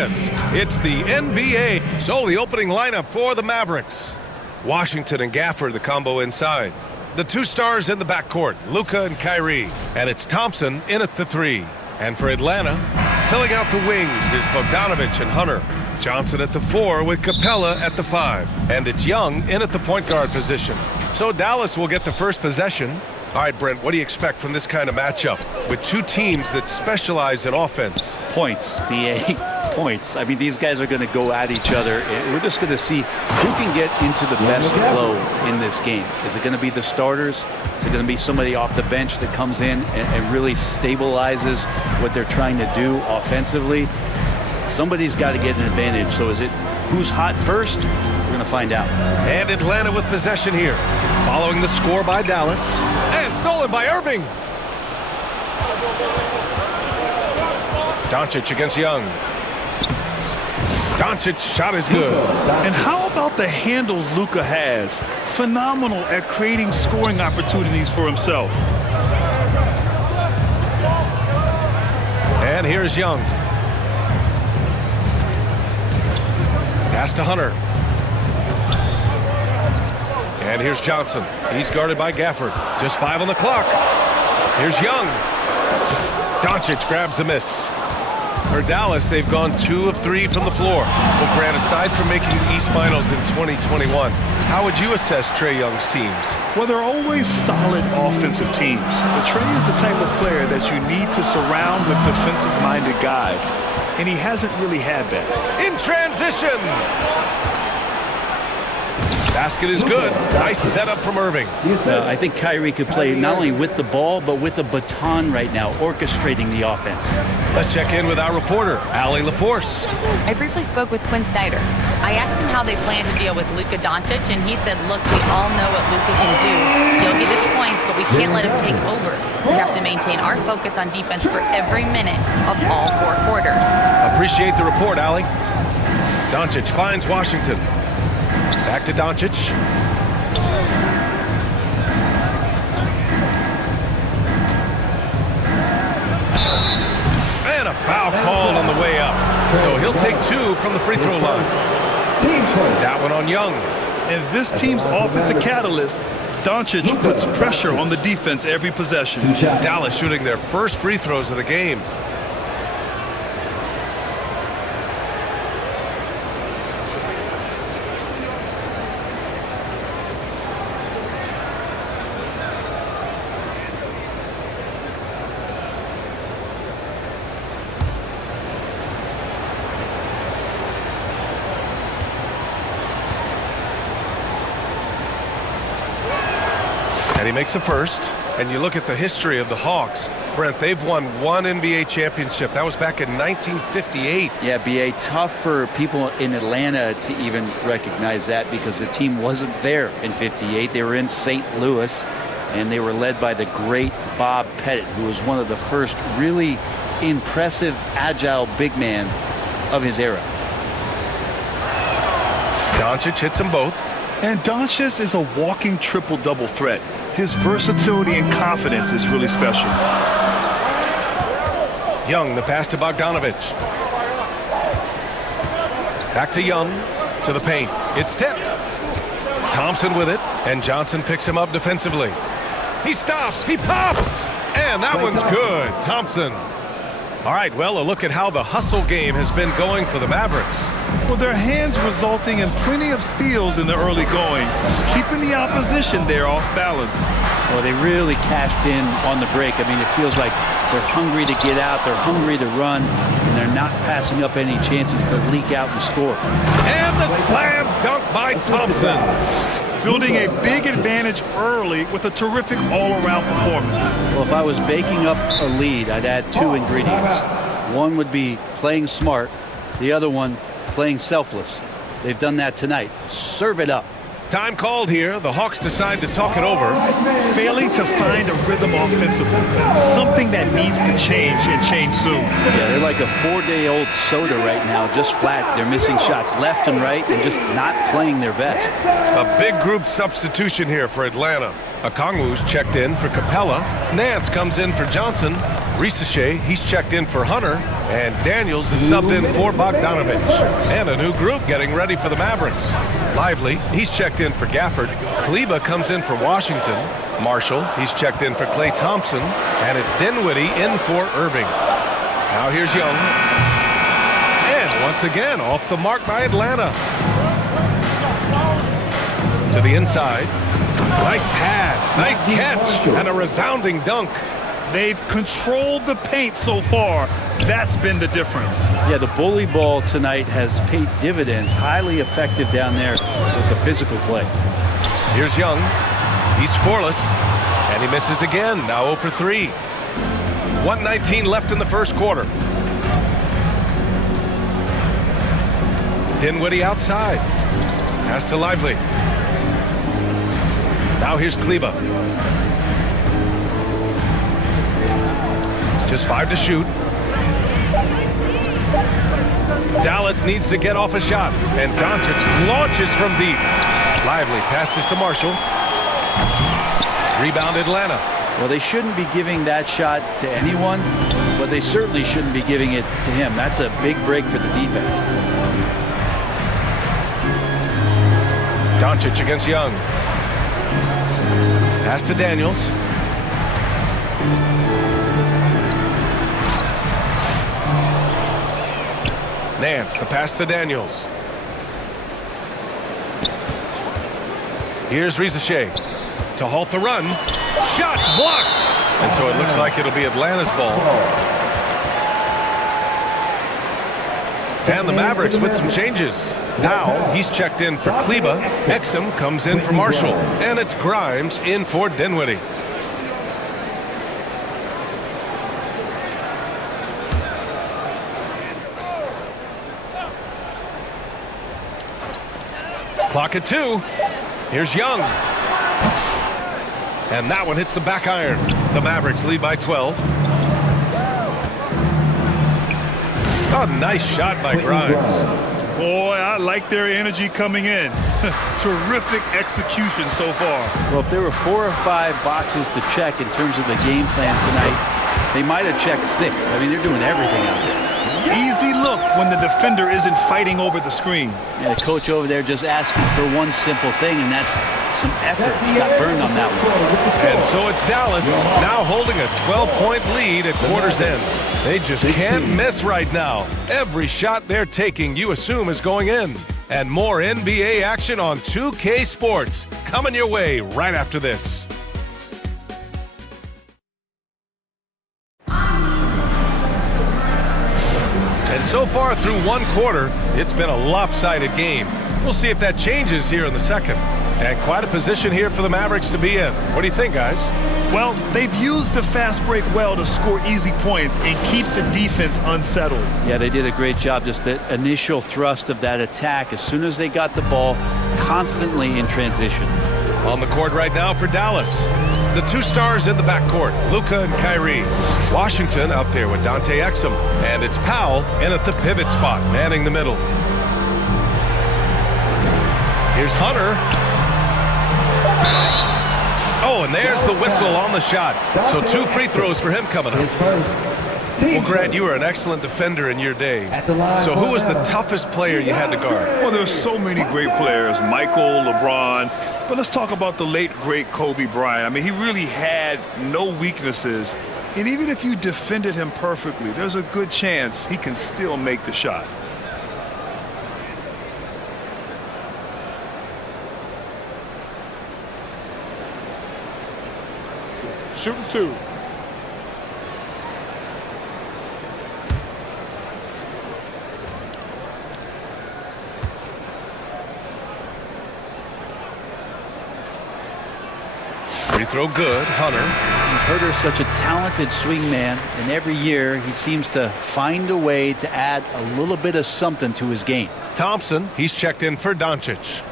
us. It's the NBA. So the opening lineup for the Mavericks. Washington and Gafford, the combo inside. The two stars in the backcourt, Luka and Kyrie. And it's Thompson in at the 3. And for Atlanta, filling out the wings is Bogdanović and Hunter. Johnson at the 4 with Capella at the 5. And it's Young in at the point guard position. So Dallas will get the first possession. All right, Brent, what do you expect from this kind of matchup with two teams that specialize in offense? Points, BA, points. I mean, these guys are going to go at each other. We're just going to see who can get into the best flow in this game. Is it going to be the starters? Is it going to be somebody off the bench that comes in and really stabilizes what they're trying to do offensively? Somebody's got to get an advantage. So is it who's hot first? We're going to find out. And Atlanta with possession here. Following the score by Dallas. And stolen by Irving. Doncic against Young. Doncic shot is good. And how about the handles Luka has? Phenomenal at creating scoring opportunities for himself. And here's Young. Pass to Hunter. And here's Johnson. He's guarded by Gafford. Just 5 on the clock. Here's Young. Doncic grabs the miss. For Dallas, they've gone 2 of 3 from the floor. Well, Grant, aside from making the East Finals in 2021, how would you assess Trae Young's teams? Well, they're always solid offensive teams. But Trae is the type of player that you need to surround with defensive-minded guys. And he hasn't really had that. In transition. Basket is good. Nice setup from Irving. I think Kyrie could play not only with the ball, but with the baton right now, orchestrating the offense. Let's check in with our reporter, Allie LaForce. I briefly spoke with Quinn Snyder. I asked him how they plan to deal with Luka Doncic, and he said, look, we all know what Luka can do. He'll get his points, but we can't let him take over. We have to maintain our focus on defense for every minute of all 4 quarters. Appreciate the report, Allie. Doncic finds Washington. Back to Doncic. And a foul called on the way up. So he'll take 2 from the free throw line. That one on Young. And this team's offensive catalyst, Doncic, puts pressure on the defense every possession. Dallas shooting their first free throws of the game. And he makes the first. And you look at the history of the Hawks. Brent, they've won 1 NBA championship. That was back in 1958. Yeah, BA, tough for people in Atlanta to even recognize that because the team wasn't there in 58. They were in St. Louis, and they were led by the great Bob Pettit, who was one of the first really impressive, agile big man of his era. Doncic hits them both. And Doncic is a walking triple-double threat. His versatility and confidence is really special. Young, the pass to Bogdanović. Back to Young, to the paint. It's tipped. Thompson with it, and Johnson picks him up defensively. He stops, he pops, and that one's good. Thompson. All right, well, a look at how the hustle game has been going for the Mavericks. Well, their hands resulting in plenty of steals in the early going, keeping the opposition there off balance. Well, they really cashed in on the break. I mean, it feels like they're hungry to get out, they're hungry to run, and they're not passing up any chances to leak out and score. And the slam dunk by Thompson. Building a big advantage early with a terrific all-around performance. Well, if I was baking up a lead, I'd add 2 ingredients. One would be playing smart, the other one playing selfless. They've done that tonight. Serve it up. Time called here. The Hawks decide to talk it over. Failing to find a rhythm offensively. Something that needs to change and change soon. Yeah, they're like a 4-day-old soda right now, just flat. They're missing shots left and right and just not playing their best. A big group substitution here for Atlanta. Okongwu's checked in for Capella. Nance comes in for Johnson. Risache, he's checked in for Hunter. And Daniels is subbed in for Bogdanovich. And a new group getting ready for the Mavericks. Lively, he's checked in for Gafford. Kleba comes in for Washington. Marshall, he's checked in for Klay Thompson. And it's Dinwiddie in for Irving. Now here's Young. And once again, off the mark by Atlanta. To the inside. Nice pass, nice catch, and a resounding dunk. They've controlled the paint so far. That's been the difference. Yeah, the bully ball tonight has paid dividends. Highly effective down there with the physical play. Here's Young. He's scoreless, and he misses again. Now 0 for 3. 1:19 left in the first quarter. Dinwiddie outside. Pass to Lively. Now here's Kleba. Just 5 to shoot. Dallas needs to get off a shot, and Doncic launches from deep. Lively passes to Marshall. Rebound Atlanta. Well, they shouldn't be giving that shot to anyone, but they certainly shouldn't be giving it to him. That's a big break for the defense. Doncic against Young. Pass to Daniels. Nance, the pass to Daniels. Here's Rizachet to halt the run. Shots blocked! And so it looks like it'll be Atlanta's ball. And the Mavericks with some changes. Now he's checked in for Kleba. Exum comes in for Marshall. And it's Grimes in for Dinwiddie. Clock at 2. Here's Young. And that one hits the back iron. The Mavericks lead by 12. A nice shot by Grimes. Boy, I like their energy coming in. Terrific execution so far. Well, if there were 4 or 5 boxes to check in terms of the game plan tonight, they might have checked 6. I mean, they're doing everything out there. Easy look when the defender isn't fighting over the screen. Yeah, the coach over there just asking for one simple thing, and that's some effort. Got burned on that one. And so it's Dallas now holding a 12-point lead at quarter's end. They just can't miss right now. Every shot they're taking, you assume, is going in. And more NBA action on 2K Sports coming your way right after this. And so far through one quarter, it's been a lopsided game. We'll see if that changes here in the second. And quite a position here for the Mavericks to be in. What do you think, guys? Well, they've used the fast break well to score easy points and keep the defense unsettled. Yeah, they did a great job. Just the initial thrust of that attack, as soon as they got the ball, constantly in transition. On the court right now for Dallas. The 2 stars in the backcourt, Luka and Kyrie. Washington out there with Dante Exum. And it's Powell in at the pivot spot, manning the middle. Here's Hunter. Oh, and there's the whistle on the shot. So 2 free throws for him coming up. Well, Grant, you were an excellent defender in your day. So who was the toughest player you had to guard? Well, there's so many great players, Michael, LeBron. But let's talk about the late, great Kobe Bryant. I mean, he really had no weaknesses. And even if you defended him perfectly, there's a good chance he can still make the shot. Shooting 2. Free throw good, Hunter. Herter's such a talented swing man, and every year he seems to find a way to add a little bit of something to his game. Thompson, he's checked in for Doncic.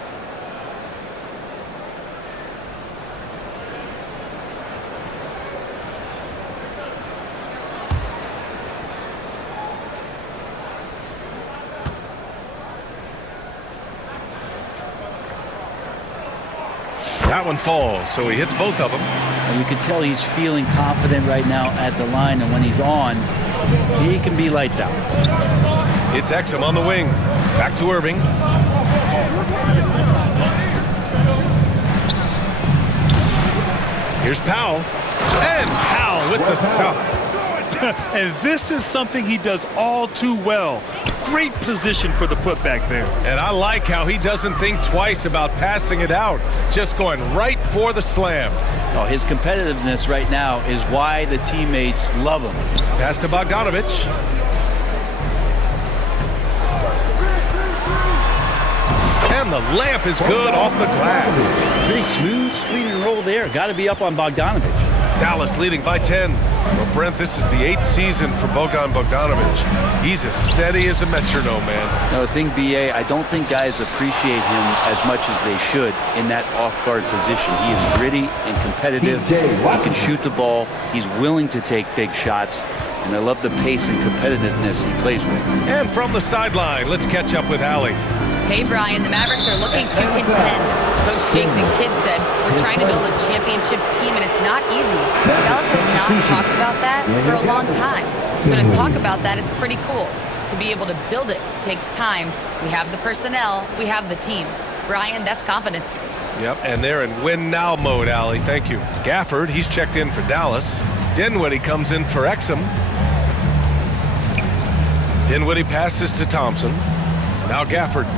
That one falls, so he hits both of them. And you can tell he's feeling confident right now at the line, and when he's on, he can be lights out. It's Exum on the wing. Back to Irving. Here's Powell. And Powell with the stuff. And this is something he does all too well. Great position for the putback there. And I like how he doesn't think twice about passing it out. Just going right for the slam. Oh, his competitiveness right now is why the teammates love him. Pass to Bogdanovich. And the lamp is good off the glass. Pretty smooth screen and roll there. Got to be up on Bogdanovich. Dallas leading by 10. Well, Brent, this is the 8th season for Bogdanovich. He's as steady as a metronome, man. No, the thing, BA, I don't think guys appreciate him as much as they should in that off-guard position. He is gritty and competitive. He can shoot the ball. He's willing to take big shots. And I love the pace and competitiveness he plays with. And from the sideline, let's catch up with Allie. Hey, Brian, the Mavericks are looking to contend. Coach Jason Kidd said, we're trying to build a championship team, and it's not easy. Dallas has not talked about that for a long time. So to talk about that, it's pretty cool. To be able to build it takes time. We have the personnel. We have the team. Brian, that's confidence. Yep, and they're in win-now mode, Allie. Thank you. Gafford, he's checked in for Dallas. Dinwiddie comes in for Exum. Dinwiddie passes to Thompson. Now Gafford.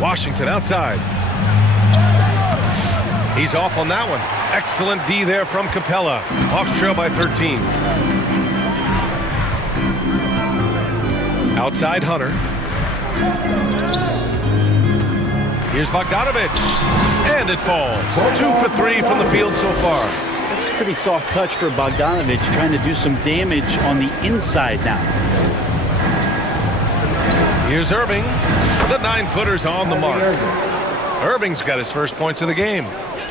Washington outside. He's off on that one. Excellent D there from Capella. Hawks trail by 13. Outside Hunter. Here's Bogdanovich. And it falls. 2 for 3 from the field so far. That's a pretty soft touch for Bogdanovich, trying to do some damage on the inside now. Here's Irving. The 9-footer's on the mark. Irving's got his first points of the game.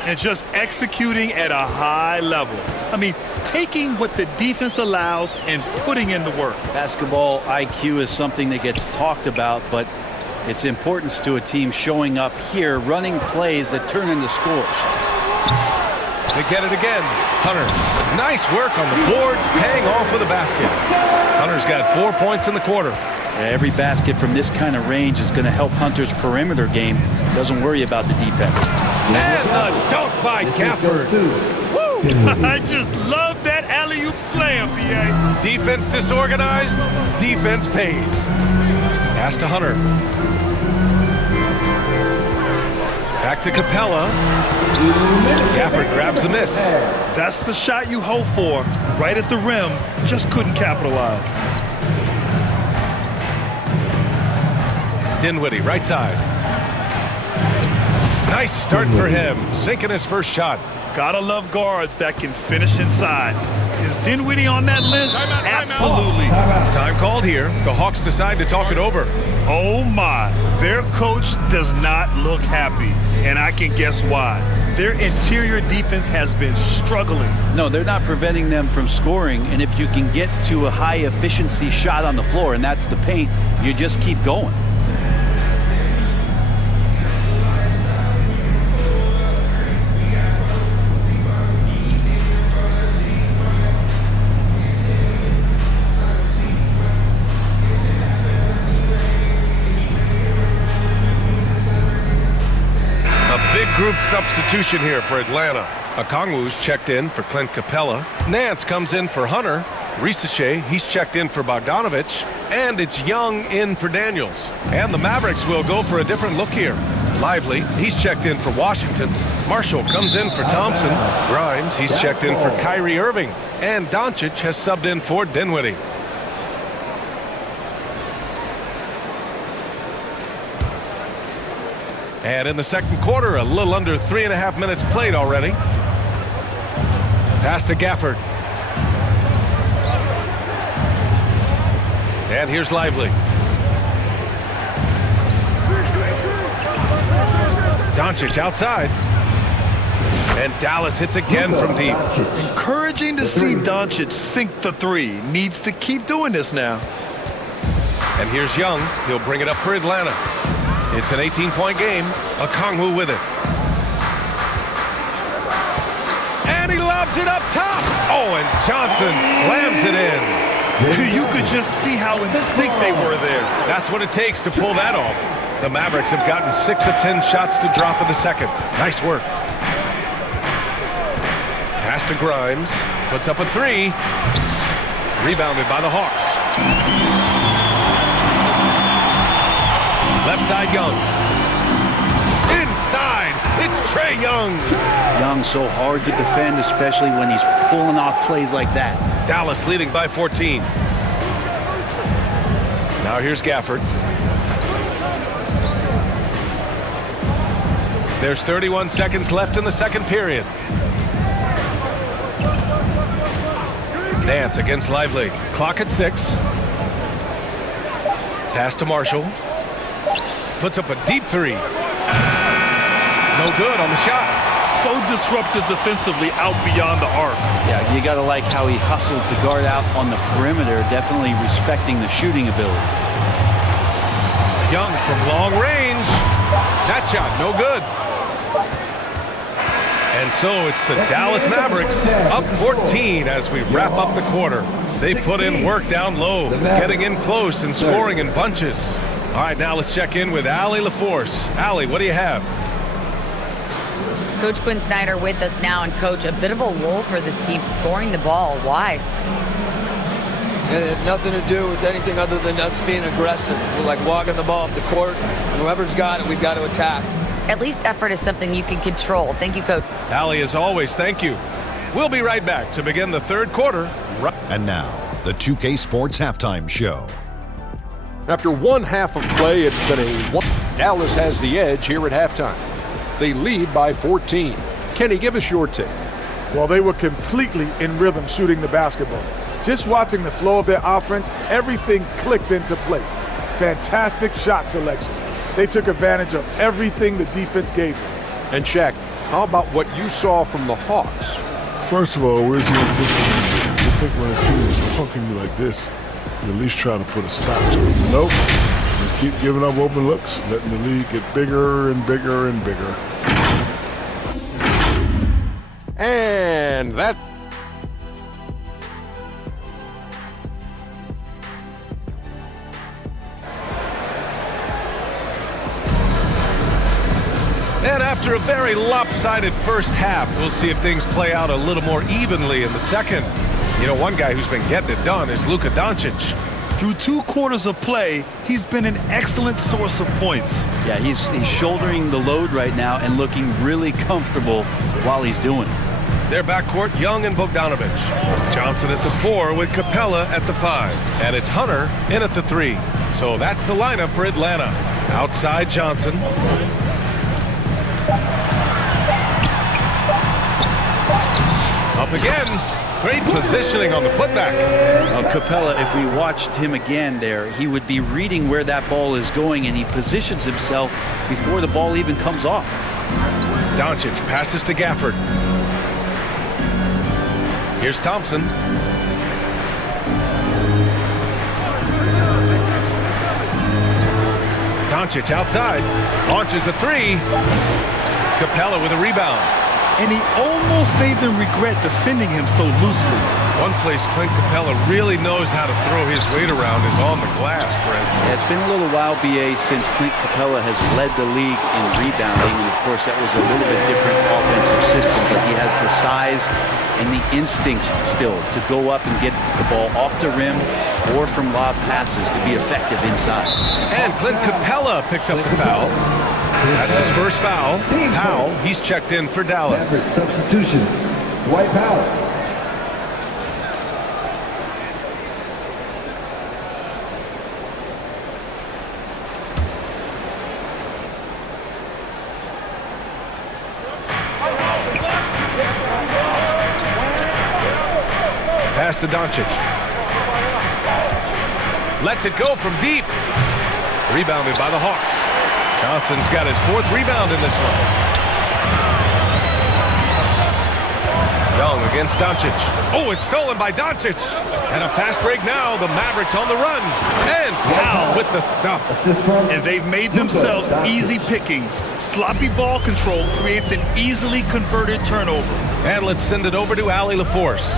And just executing at a high level. I mean, taking what the defense allows and putting in the work. Basketball IQ is something that gets talked about, but its importance to a team showing up here, running plays that turn into scores. They get it again. Hunter, nice work on the boards, paying off with a basket. Hunter's got 4 points in the quarter. Every basket from this kind of range is going to help Hunter's perimeter game. Doesn't worry about the defense. And the dunk by Gafford. Woo! I just love that alley-oop slam, B.A. Defense disorganized, defense pays. Pass to Hunter. Back to Capella. Gafford grabs the miss. That's the shot you hope for. Right at the rim, just couldn't capitalize. Dinwiddie, right side. Nice start for him, sinking his first shot. Gotta love guards that can finish inside. Is Dinwiddie on that list? Absolutely. Time called here. The Hawks decide to talk it over. Oh my, their coach does not look happy, and I can guess why. Their interior defense has been struggling. No, they're not preventing them from scoring, and if you can get to a high efficiency shot on the floor, and that's the paint, you just keep going. Group substitution here for Atlanta. Okongwu's checked in for Clint Capella. Nance comes in for Hunter. Risachet, he's checked in for Bogdanovich. And it's Young in for Daniels. And the Mavericks will go for a different look here. Lively, he's checked in for Washington. Marshall comes in for Thompson. Grimes, he's checked in for Kyrie Irving. And Doncic has subbed in for Dinwiddie. And in the second quarter, a little under 3.5 minutes played already. Pass to Gafford. And here's Lively. Doncic outside. And Dallas hits again from deep. Encouraging to see Doncic sink the three. Needs to keep doing this now. And here's Young. He'll bring it up for Atlanta. It's an 18-point game. Okongwu with it. And he lobs Lobs it up top. Oh, and Johnson slams it in. You could just see how in sync they were there. That's what it takes to pull that off. The Mavericks have gotten 6 of 10 shots to drop in the second. Nice work. Pass to Grimes. Puts up a 3. Rebounded by the Hawks. Left side, Young. Inside, it's Trae Young. Young so hard to defend, especially when he's pulling off plays like that. Dallas leading by 14. Now here's Gafford. There's 31 seconds left in the second period. Nance against Lively. Clock at 6. Pass to Marshall. Puts up a deep 3. No good on the shot. So disruptive defensively out beyond the arc. Yeah, you got to like how he hustled to guard out on the perimeter, definitely respecting the shooting ability. Young from long range. That shot, no good. And so it's the Dallas Mavericks up 14 as we wrap up the quarter. They put in work down low, getting in close and scoring in bunches. All right, now let's check in with Allie LaForce. Allie, what do you have? Coach Quinn Snyder with us now, and Coach, a bit of a lull for this team scoring the ball. Why? It had nothing to do with anything other than us being aggressive. We're like walking the ball up the court, and whoever's got it, we've got to attack. At least effort is something you can control. Thank you, Coach. Allie, as always, thank you. We'll be right back to begin the third quarter. And now, the 2K Sports Halftime Show. After one half of play, it's been a one. Dallas has the edge here at halftime. They lead by 14. Kenny, give us your take. Well, they were completely in rhythm shooting the basketball. Just watching the flow of their offense, everything clicked into place. Fantastic shot selection. They took advantage of everything the defense gave them. And Shaq, how about what you saw from the Hawks? First of all, where's the intensity? You think when a team is punking you like this, you at least try to put a stop to it. Nope. You keep giving up open looks, letting the league get bigger and bigger and bigger. And that. And after a very lopsided first half, we'll see if things play out a little more evenly in the second. You know, one guy who's been getting it done is Luka Doncic. Through 2 quarters of play, he's been an excellent source of points. Yeah, he's shouldering the load right now and looking really comfortable while he's doing it. Their backcourt, Young and Bogdanovich. Johnson at the 4 with Capella at the 5. And it's Hunter in at the 3. So that's the lineup for Atlanta. Outside Johnson. Up again. Great positioning on the putback. Capella, if we watched him again there, he would be reading where that ball is going, and he positions himself before the ball even comes off. Doncic passes to Gafford. Here's Thompson. Doncic outside. Launches a 3. Capella with a rebound. And he almost made them regret defending him so loosely. One place Clint Capella really knows how to throw his weight around is on the glass, Brent. Yeah, it's been a little while, BA, since Clint Capella has led the league in rebounding. And, of course, that was a little bit different offensive system. But he has the size and the instincts still to go up and get the ball off the rim or from lob passes to be effective inside. And Clint Capella picks up the foul. That's his first foul. Powell, he's checked in for Dallas. Substitution, Dwight Powell. Pass to Doncic. Lets it go from deep. Rebounded by the Hawks. Johnson's got his 4th rebound in this one. Young against Doncic. Oh, it's stolen by Doncic. And a fast break now. The Mavericks on the run. And Powell with the stuff. And they've made themselves easy pickings. Sloppy ball control creates an easily converted turnover. And let's send it over to Allie LaForce.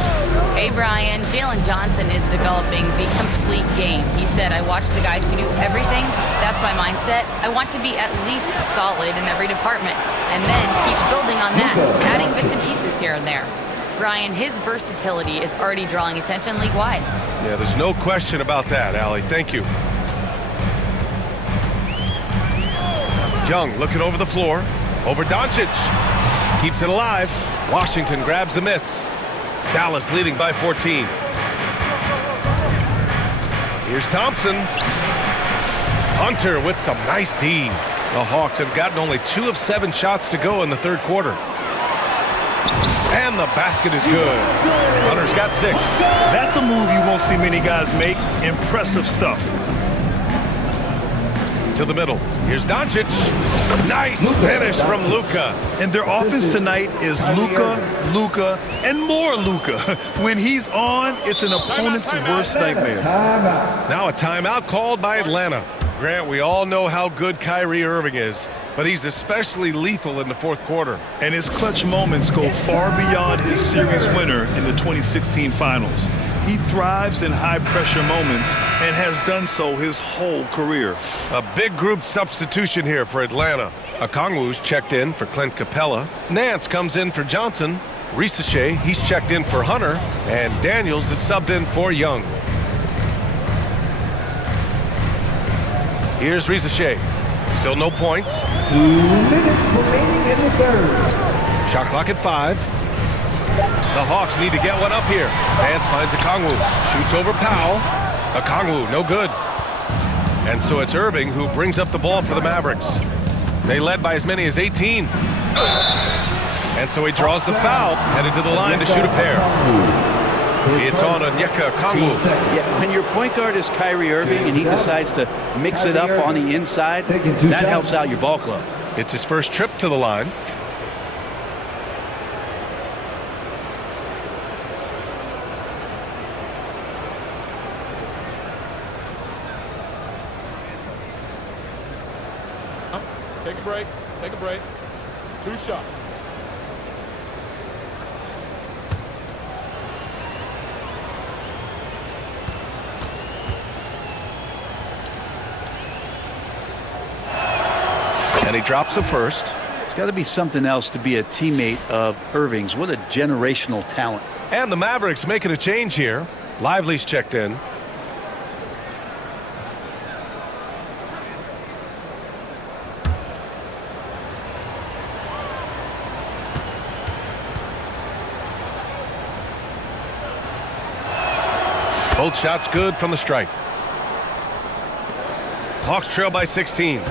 Hey, Brian. Jalen Johnson is developing the complete game. He said, I watch the guys who do everything. That's my mindset. I want to be at least solid in every department. And then keep building on that, adding bits and pieces here and there. Brian, his versatility is already drawing attention league-wide. Yeah, there's no question about that, Allie. Thank you. Young looking over the floor. Over Doncic. Keeps it alive. Washington grabs the miss. Dallas leading by 14. Here's Thompson. Hunter with some nice D. The Hawks have gotten only 2 of 7 shots to go in the third quarter. And the basket is good. Hunter's got 6. That's a move you won't see many guys make. Impressive stuff. To the middle. Here's Doncic. Nice finish from Luka. And their offense tonight is Luka, Luka, and more Luka. When he's on, it's an opponent's worst nightmare. Now a timeout called by Atlanta. Grant, we all know how good Kyrie Irving is, but he's especially lethal in the fourth quarter. And his clutch moments go far beyond his series winner in the 2016 finals. He thrives in high-pressure moments and has done so his whole career. A big group substitution here for Atlanta. Okongwu's checked in for Clint Capella. Nance comes in for Johnson. Risache, he's checked in for Hunter. And Daniels is subbed in for Young. Here's Risache. Still no points. 2 minutes remaining in the third. Shot clock at 5. The Hawks need to get one up here. Nance finds Okongwu. Shoots over Powell. Okongwu, no good. And so it's Irving who brings up the ball for the Mavericks. They led by as many as 18. And so he draws the foul, headed to the line to shoot a pair. It's on Onyeka Okongwu. Yeah, when your point guard is Kyrie Irving and he decides to mix it up on the inside, that helps out your ball club. It's his first trip to the line. Take a break. Take a break. 2 shots. And he drops the first. It's got to be something else to be a teammate of Irving's. What a generational talent. And the Mavericks making a change here. Lively's checked in. Both shots good from the stripe. Hawks trail by 16.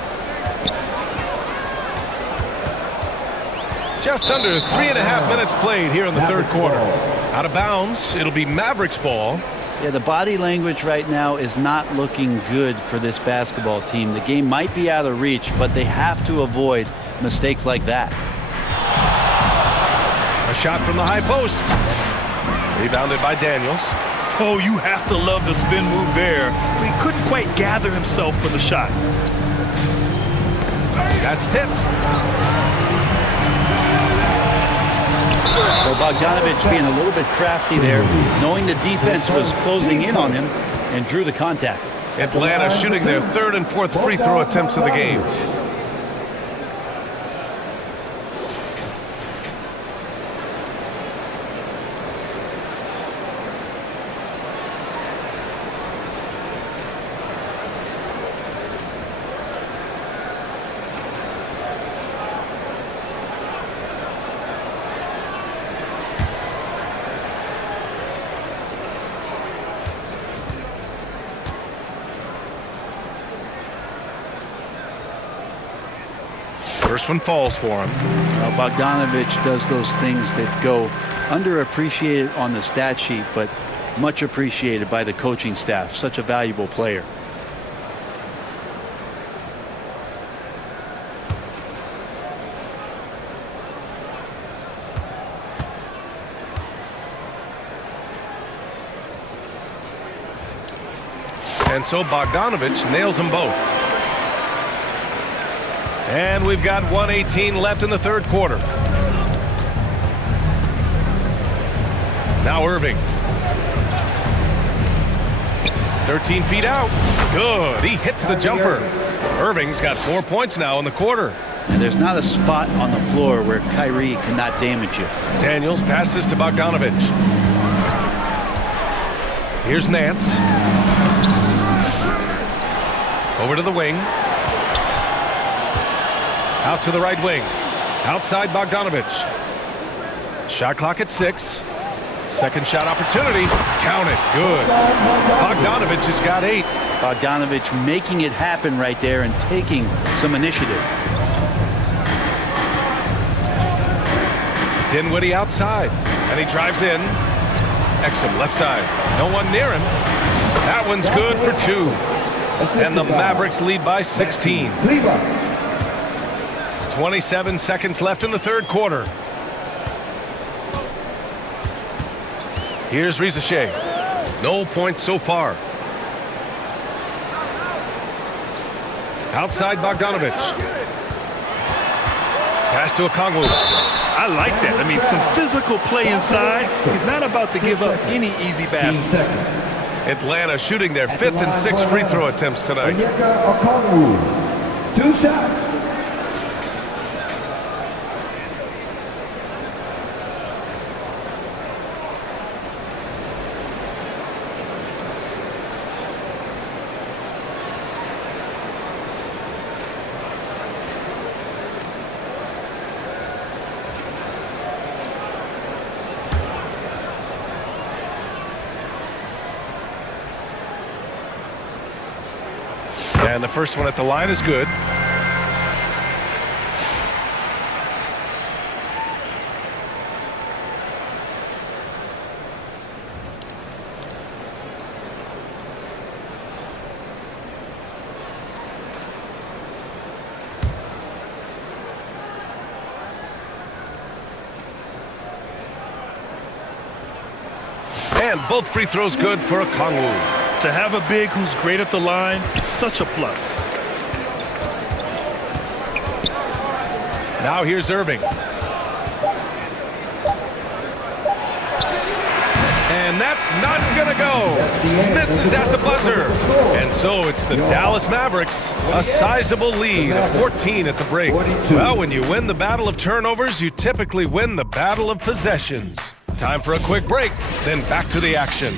Just under 3.5 minutes played here in the third quarter. Out of bounds, it'll be Mavericks ball. Yeah, the body language right now is not looking good for this basketball team. The game might be out of reach, but they have to avoid mistakes like that. A shot from the high post. Rebounded by Daniels. Oh, you have to love the spin move there, but he couldn't quite gather himself for the shot. That's tipped. Well, Bogdanovich being a little bit crafty there, knowing the defense was closing in on him, and drew the contact. Atlanta shooting their 3rd and 4th free throw attempts of the game. First one falls for him. Bogdanovich does those things that go underappreciated on the stat sheet, but much appreciated by the coaching staff. Such a valuable player. And so Bogdanovich nails them both. And we've got 1:18 left in the third quarter. Now Irving. 13 feet out. Good. He hits the jumper. Irving's got 4 points now in the quarter. And there's not a spot on the floor where Kyrie cannot damage you. Daniels passes to Bogdanovich. Here's Nance. Over to the wing. Out to the right wing. Outside Bogdanovich. Shot clock at 6. Second shot opportunity. Count it. Good. Bogdanovich has got 8. Bogdanovich making it happen right there and taking some initiative. Dinwiddie outside. And he drives in. Exum left side. No one near him. That one's good for 2. And the Mavericks lead by 16. 27 seconds left in the third quarter. Here's Rizachet. No points so far. Outside Bogdanovich. Pass to Okongwu. I like that. I mean, some physical play inside. He's not about to give up any easy baskets. Atlanta shooting their 5th and 6th free throw attempts tonight. Okongwu, 2 shots. And the first one at the line is good. And both free throws good for Okongwu. To have a big who's great at the line, such a plus. Now here's Irving. And that's not gonna go. Misses at the buzzer. And so it's the Dallas Mavericks. A sizable lead of 14 at the break. Well, when you win the battle of turnovers, you typically win the battle of possessions. Time for a quick break, then back to the action.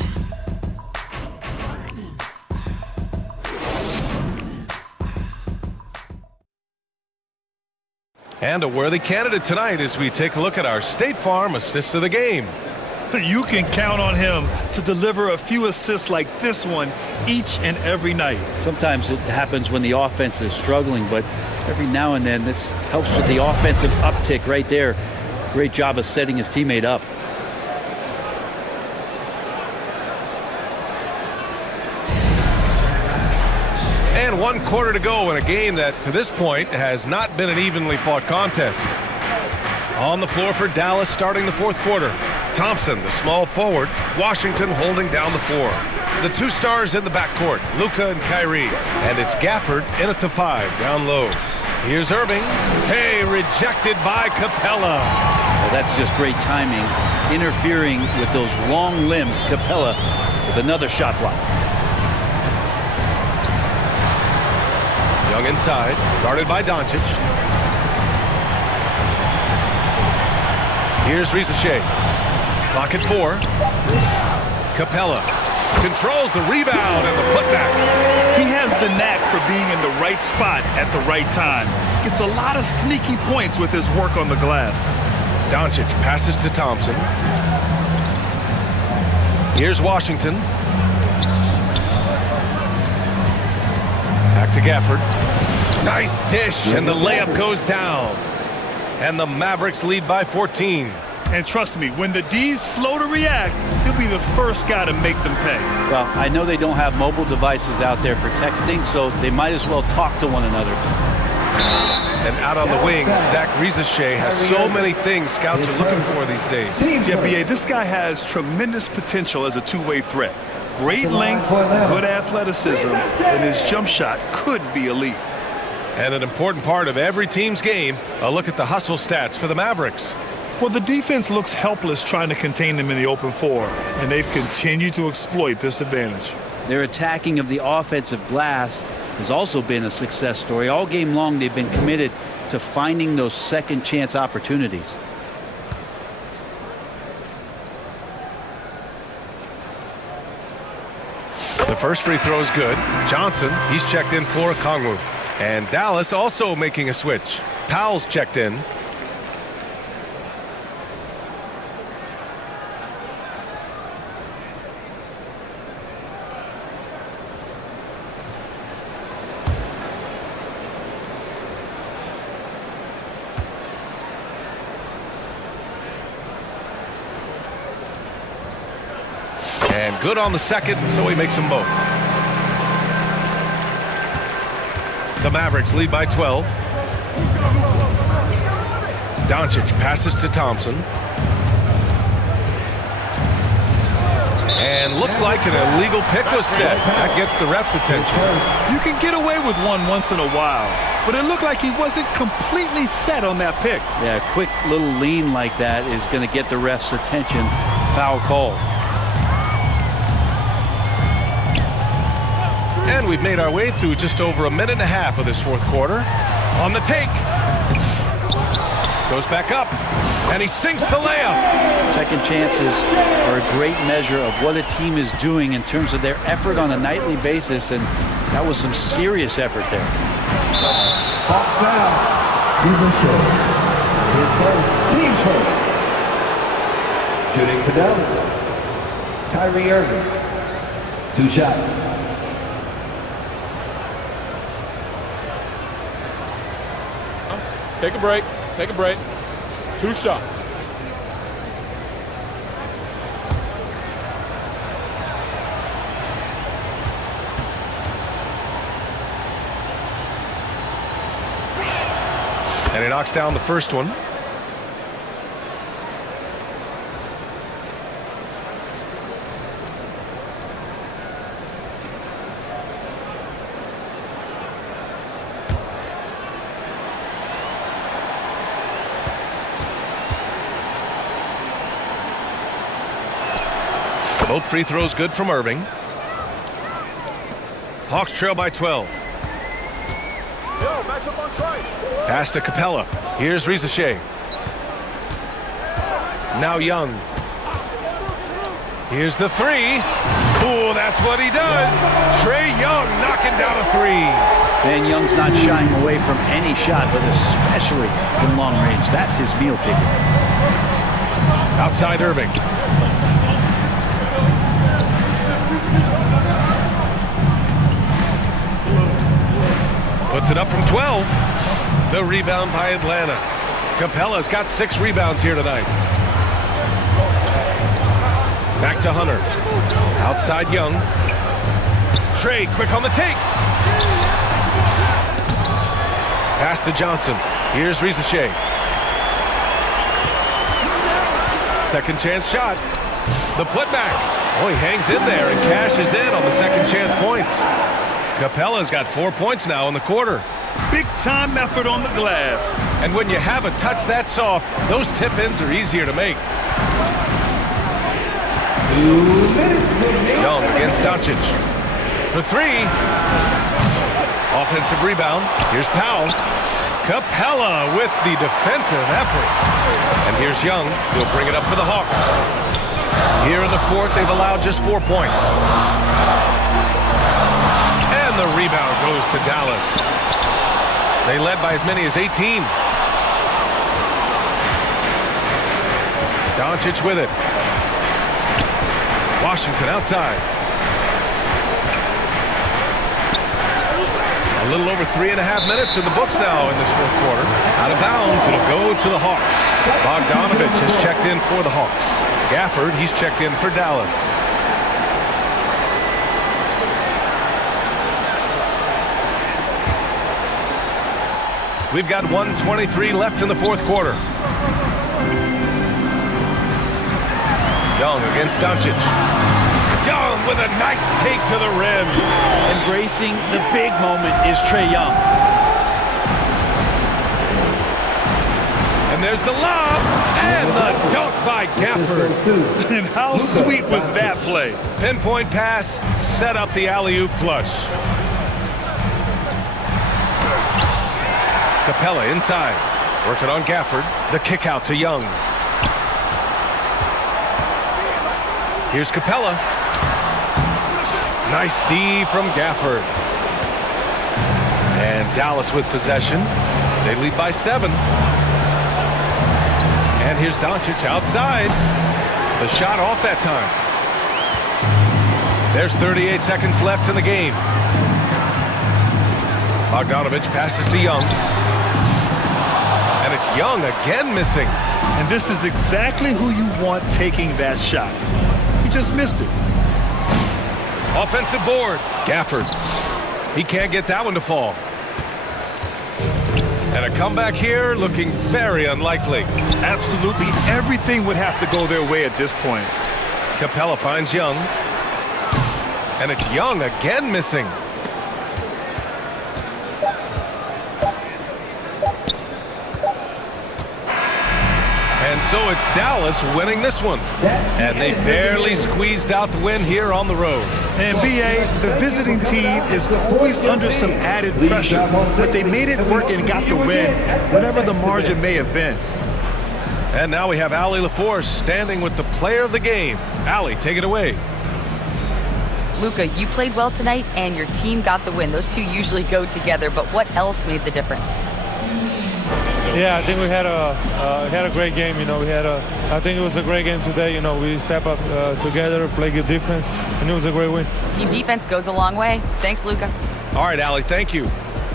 And a worthy candidate tonight as we take a look at our State Farm assist of the game. You can count on him to deliver a few assists like this one each and every night. Sometimes it happens when the offense is struggling, but every now and then this helps with the offensive uptick right there. Great job of setting his teammate up. And 1 quarter to go in a game that, to this point, has not been an evenly fought contest. On the floor for Dallas starting the fourth quarter. Thompson, the small forward. Washington holding down the floor. The 2 stars in the backcourt, Luka and Kyrie. And it's Gafford in at the 5, down low. Here's Irving. Hey, rejected by Capella. Well, that's just great timing. Interfering with those long limbs, Capella with another shot block. Young inside, guarded by Doncic. Here's Rizachet. Clock at 4. Capella controls the rebound and the putback. He has the knack for being in the right spot at the right time. Gets a lot of sneaky points with his work on the glass. Doncic passes to Thompson. Here's Washington. Back to Gafford. Nice dish, and the layup goes down. And the Mavericks lead by 14. And trust me, when the D's slow to react, he'll be the first guy to make them pay. Well, I know they don't have mobile devices out there for texting, so they might as well talk to one another. And out on the wing, Zach Rizachet has so many things scouts are looking for these days. Yeah, B.A., this guy has tremendous potential as a two-way threat. Great length, good athleticism, and his jump shot could be elite. And an important part of every team's game, a look at the hustle stats for the Mavericks. Well, the defense looks helpless trying to contain them in the open floor, and they've continued to exploit this advantage. Their attacking of the offensive glass has also been a success story. All game long, they've been committed to finding those second chance opportunities. The first free throw is good. Johnson, he's checked in for Kongwu. And Dallas also making a switch. Powell's checked in. And good on the second, so he makes them both. The Mavericks lead by 12. Doncic passes to Thompson. And looks like an illegal pick was set. That gets the ref's attention. You can get away with one once in a while, but it looked like he wasn't completely set on that pick. Yeah, a quick little lean like that is going to get the ref's attention. Foul call. And we've made our way through just over a minute and a half of this fourth quarter. On the take. Goes back up. And he sinks the layup. Second chances are a great measure of what a team is doing in terms of their effort on a nightly basis. And that was some serious effort there. Hawks now. Ricochet. His first. Team first. Shooting for Dallas. Kyrie Irving. 2 shots. Take a break. Take a break. 2 shots. And he knocks down the first one. Both free throws good from Irving. Hawks trail by 12. Pass to Capella. Here's Ricochet. Now Young. Here's the three. Ooh, that's what he does. Trae Young knocking down a three. Ben Young's not shying away from any shot, but especially from long range. That's his meal ticket. Outside Irving. Puts it up from 12. The rebound by Atlanta. Capella's got 6 rebounds here tonight. Back to Hunter. Outside Young. Trae quick on the take. Pass to Johnson. Here's Ricochet. Second chance shot. The putback. Oh, he hangs in there and cashes in on the second chance points. Capella's got 4 points now in the quarter. Big time effort on the glass. And when you have a touch that soft, those tip-ins are easier to make. Young against Doncic. For 3. Offensive rebound. Here's Powell. Capella with the defensive effort. And here's Young. He'll bring it up for the Hawks. Here in the fourth, they've allowed just 4 points. And the rebound goes to Dallas. They led by as many as 18. Doncic with it. Washington outside. A little over 3.5 minutes in the books now in this fourth quarter. Out of bounds, it'll go to the Hawks. Bogdanovich has checked in for the Hawks. Gafford, he's checked in for Dallas. We've got 1:23 left in the fourth quarter. Young against Doncic. Young with a nice take to the rim. Embracing the big moment is Trae Young. And there's the lob and the dunk by Gafford. And how sweet was that play? Pinpoint pass, set up the alley-oop flush. Capella inside, working on Gafford. The kick out to Young. Here's Capella. Nice D from Gafford. And Dallas with possession. They lead by 7. And here's Doncic outside. The shot off that time. There's 38 seconds left in the game. Bogdanovich passes to Young. And it's Young again missing. And this is exactly who you want taking that shot. He just missed it. Offensive board. Gafford. He can't get that one to fall. And a comeback here looking very unlikely. Absolutely everything would have to go their way at this point. Capella finds Young. And it's Young again missing. And so it's Dallas winning this one. And they barely squeezed out the win here on the road. And BA, the visiting team is always under some added pressure, but they made it work and got the win, whatever the margin may have been. And now we have Allie LaForce standing with the player of the game. Allie, take it away. Luka, you played well tonight, and your team got the win. Those two usually go together, but what else made the difference? Yeah, I think we had a great game. You know, I think it was a great game today. You know, we step up together, play good defense, and it was a great win. Team defense goes a long way. Thanks, Luka. All right, Allie, thank you.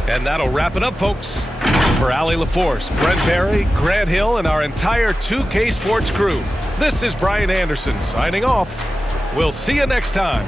And that'll wrap it up, folks. For Allie LaForce, Brent Barry, Grant Hill, and our entire 2K Sports crew, this is Brian Anderson signing off. We'll see you next time.